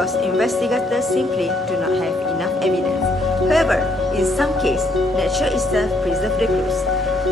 because investigators simply do not have enough evidence. However, in some cases, nature itself preserves the clues.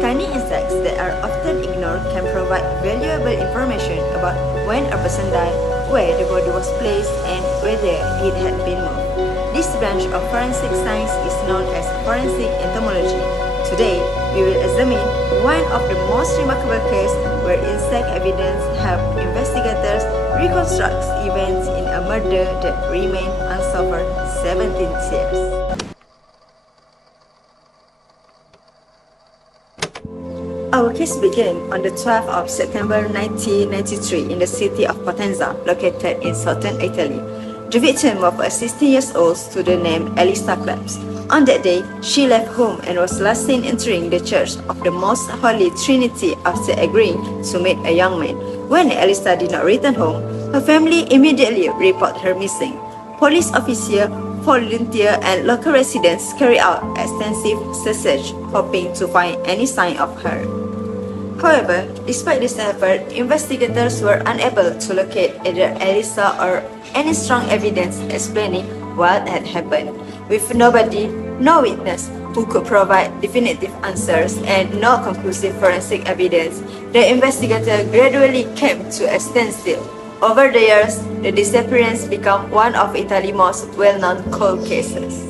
Tiny insects that are often ignored can provide valuable information about when a person died, where the body was placed, and whether it had been moved. This branch of forensic science is known as forensic entomology. Today, we will examine one of the most remarkable cases where insect evidence helped investigators reconstruct events in a murder that remained unsolved for 17 years. Our case began on the 12th of September 1993 in the city of Potenza, located in southern Italy. The victim was a 16-year-old student named Elisa Claps. On that day, she left home and was last seen entering the Church of the Most Holy Trinity after agreeing to meet a young man. When Elisa did not return home, her family immediately reported her missing. Police officers, volunteers, and local residents carried out extensive search, hoping to find any sign of her. However, despite this effort, investigators were unable to locate either Elisa or any strong evidence explaining what had happened. With nobody, no witness who could provide definitive answers, and no conclusive forensic evidence, the investigator gradually came to a standstill. Over the years, the disappearance became one of Italy's most well-known cold cases.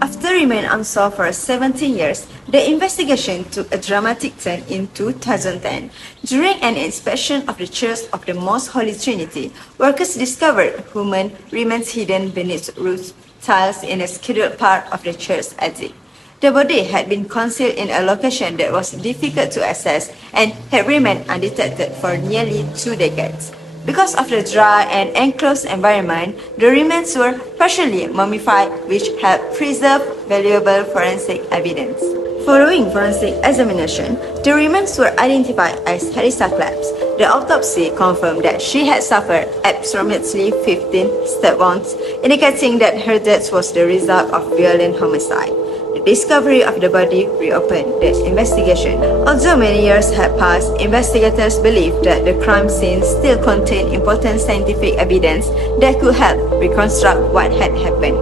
After remaining unsolved for 17 years, the investigation took a dramatic turn in 2010. During an inspection of the Church of the Most Holy Trinity, workers discovered human remains hidden beneath roof tiles in a scheduled part of the church's attic. The body had been concealed in a location that was difficult to access and had remained undetected for nearly 2 decades. Because of the dry and enclosed environment, the remains were partially mummified, which helped preserve valuable forensic evidence. Following forensic examination, the remains were identified as Elisa Claps. The autopsy confirmed that she had suffered approximately 15 stab wounds, indicating that her death was the result of violent homicide. The discovery of the body reopened the investigation. Although many years had passed, investigators believe that the crime scene still contained important scientific evidence that could help reconstruct what had happened.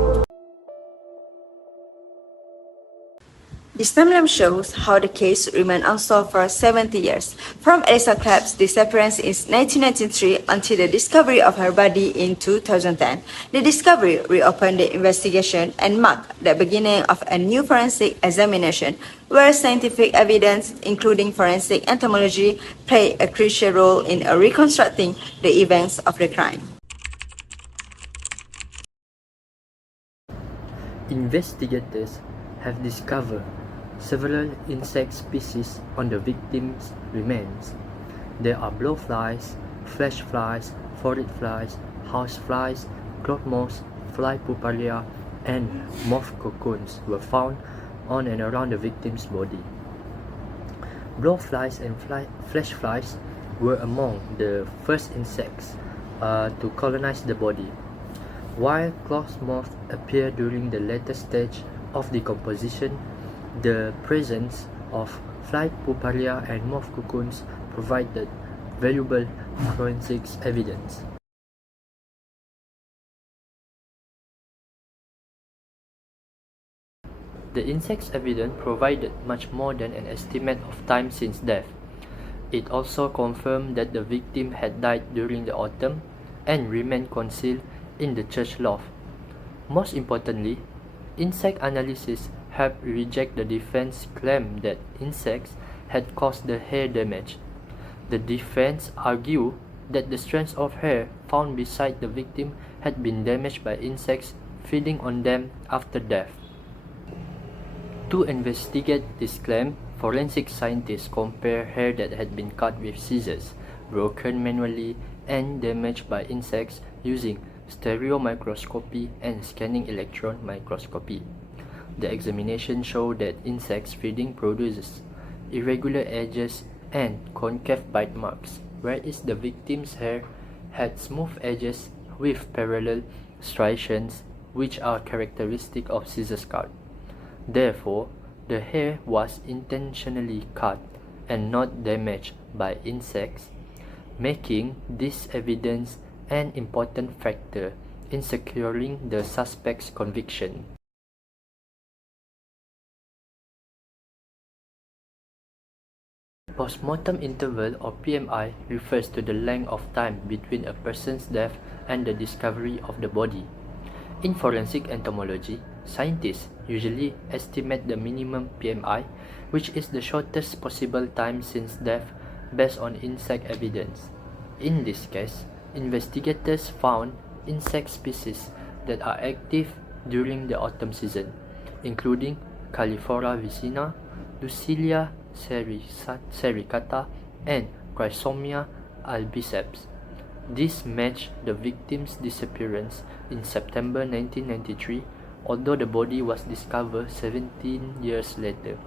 This timeline shows how the case remained unsolved for 70 years, from Elisa Claps' disappearance in 1993 until the discovery of her body in 2010. The discovery reopened the investigation and marked the beginning of a new forensic examination, where scientific evidence, including forensic entomology, played a crucial role in reconstructing the events of the crime. Investigators have discovered several insect species on the victim's remains. There are blowflies, flesh flies, forage flies, house flies, cloth moths, fly puparia, and moth cocoons were found on and around the victim's body. Blowflies and flesh flies were among the first insects to colonize the body, while cloth moths appear during the later stage of decomposition. The presence of fly puparia and moth cocoons provided valuable forensic evidence. The insect's evidence provided much more than an estimate of time since death. It also confirmed that the victim had died during the autumn and remained concealed in the church loft. Most importantly, insect analysis helped reject the defense claim that insects had caused the hair damage. The defense argued that the strands of hair found beside the victim had been damaged by insects feeding on them after death. To investigate this claim, forensic scientists compared hair that had been cut with scissors, broken manually, and damaged by insects using stereomicroscopy and scanning electron microscopy. The examination showed that insects feeding produces irregular edges and concave bite marks, whereas the victim's hair had smooth edges with parallel striations, which are characteristic of scissors cut. Therefore, the hair was intentionally cut and not damaged by insects. making this evidence an important factor in securing the suspect's conviction. Postmortem interval, or PMI, refers to the length of time between a person's death and the discovery of the body. In forensic entomology, scientists usually estimate the minimum PMI, which is the shortest possible time since death based on insect evidence. In this case, investigators found insect species that are active during the autumn season, including Calliphora vicina, Lucilia sericata, and Chrysomia albiceps. This matched the victim's disappearance in September 1993, although the body was discovered 17 years later.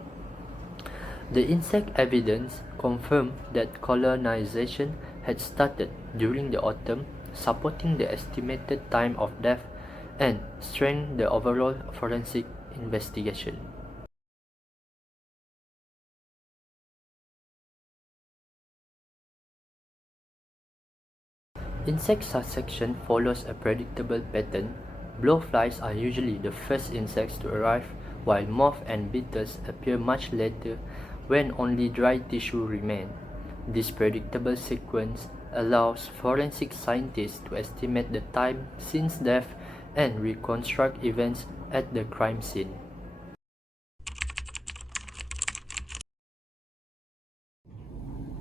The insect evidence confirmed that colonization had started during the autumn, supporting the estimated time of death and strengthened the overall forensic investigation. Insect succession follows a predictable pattern. Blowflies are usually the first insects to arrive, while moths and beetles appear much later when only dry tissue remains. This predictable sequence allows forensic scientists to estimate the time since death and reconstruct events at the crime scene.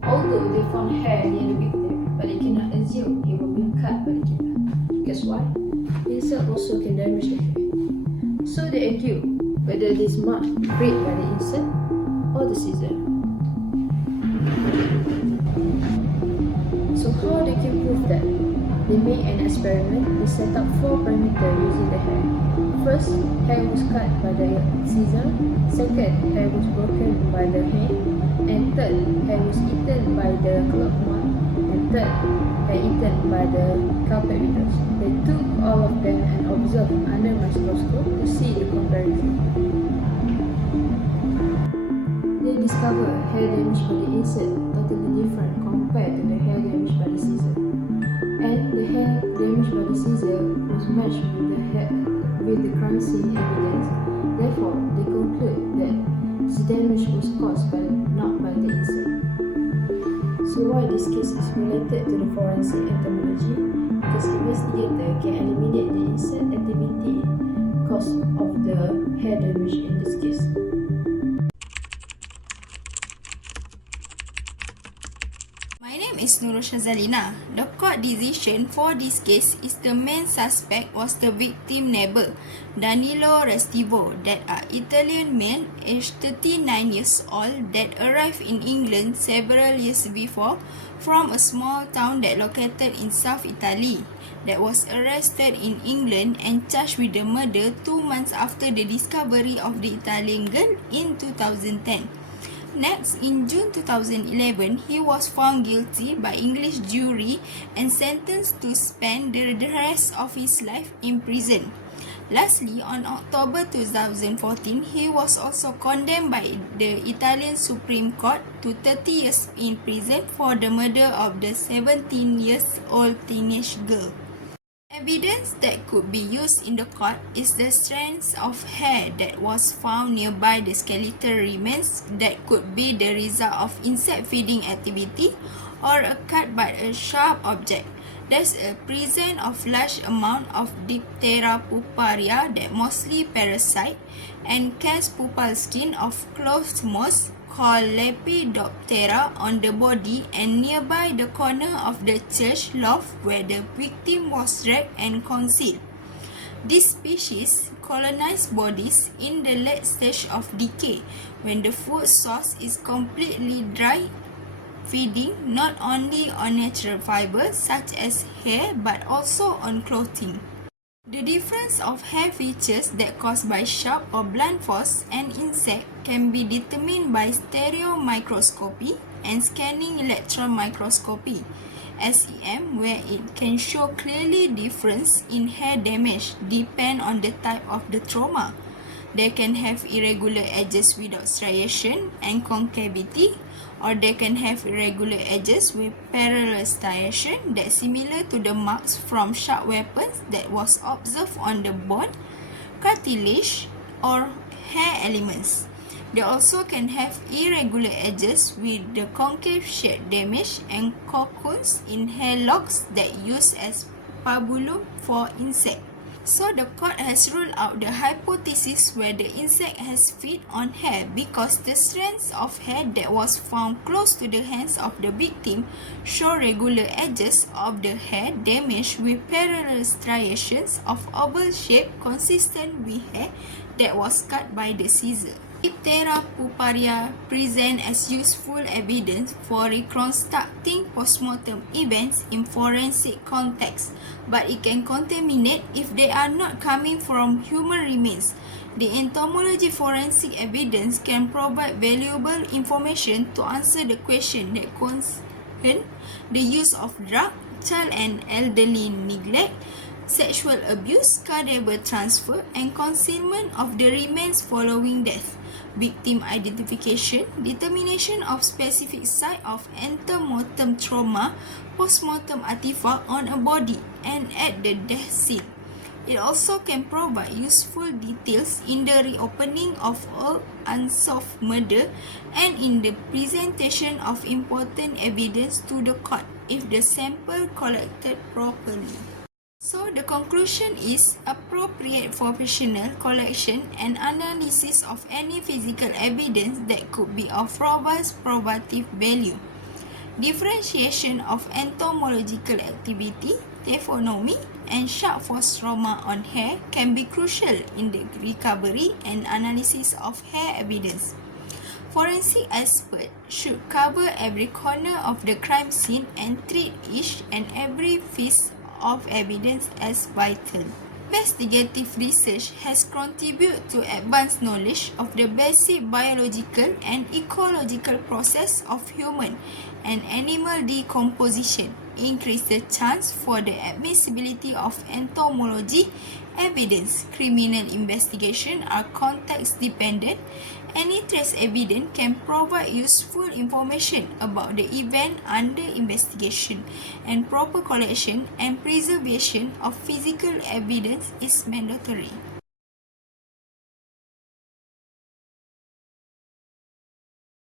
Although they found hair near the victim, but they cannot assume it was being cut by the killer. Guess why? Insect also can damage the hair. So they argue whether this mark bred by the insect or the scissor. So how they can prove that? They made an experiment. They set up 4 parameters using the hair. First, hair was cut by the scissor. Second, hair was broken by the hand. And third, hair was eaten by the club moth. And third, hair eaten by the carpet beetles. They took all of them and observed under microscope to see the comparison. They discovered hair damage by the insect totally different compared to the hair damage by the scissor. And the hair damage by the scissor was matched with the crime scene evidence. Therefore, they conclude that the damage was caused not by the insect. So why this case is related to the forensic entomology? Because investigator can eliminate the insect activity cause of the hair damage in this case. My name is Shazalina. The court decision for this case is the main suspect was the victim neighbor, Danilo Restivo, that are Italian male aged 39 years old that arrived in England several years before from a small town that located in South Italy, that was arrested in England and charged with the murder 2 months after the discovery of the Italian girl in 2010. Next, in June 2011, he was found guilty by English jury and sentenced to spend the rest of his life in prison. Lastly, on October 2014, he was also condemned by the Italian Supreme Court to 30 years in prison for the murder of the 17-year-old teenage girl. Evidence that could be used in the court is the strands of hair that was found nearby the skeletal remains that could be the result of insect feeding activity or a cut by a sharp object. There's a presence of large amount of Diptera puparia that mostly parasite and cast pupal skin of closed moths called Lepidoptera on the body and nearby the corner of the church loft where the victim was dragged and concealed. This species colonize bodies in the late stage of decay when the food source is completely dry, feeding not only on natural fibers such as hair but also on clothing. The difference of hair features that caused by sharp or blunt force and insect can be determined by stereomicroscopy and scanning electron microscopy (SEM), where it can show clearly difference in hair damage depend on the type of the trauma. They can have irregular edges without striation and concavity, or they can have irregular edges with parallel striation that's similar to the marks from sharp weapons that was observed on the bone, cartilage, or hair elements. They also can have irregular edges with the concave shape damage and cocoons in hair locks that use as pabulum for insect. So the court has ruled out the hypothesis where the insect has fed on hair because the strands of hair that was found close to the hands of the victim show regular edges of the hair damage with parallel striations of oval shape consistent with hair that was cut by the scissor. Diptera puparia present as useful evidence for reconstructing postmortem events in forensic context, but it can contaminate if they are not coming from human remains. The entomology forensic evidence can provide valuable information to answer the question that concern the use of drug, child and elderly neglect, sexual abuse, cadaver transfer, and concealment of the remains following death, victim identification, determination of specific site of antemortem trauma, postmortem artifact on a body, and at the death scene. It also can provide useful details in the reopening of all unsolved murder and in the presentation of important evidence to the court if the sample collected properly. So the conclusion is appropriate professional collection and analysis of any physical evidence that could be of robust probative value. Differentiation of entomological activity, taphonomy, and sharp force trauma on hair can be crucial in the recovery and analysis of hair evidence. Forensic experts should cover every corner of the crime scene and treat each and every piece of evidence as vital. Investigative research has contributed to advanced knowledge of the basic biological and ecological process of human and animal decomposition, increase the chance for the admissibility of entomology evidence. Criminal investigation are context dependent. Any trace evidence can provide useful information about the event under investigation, and proper collection and preservation of physical evidence is mandatory.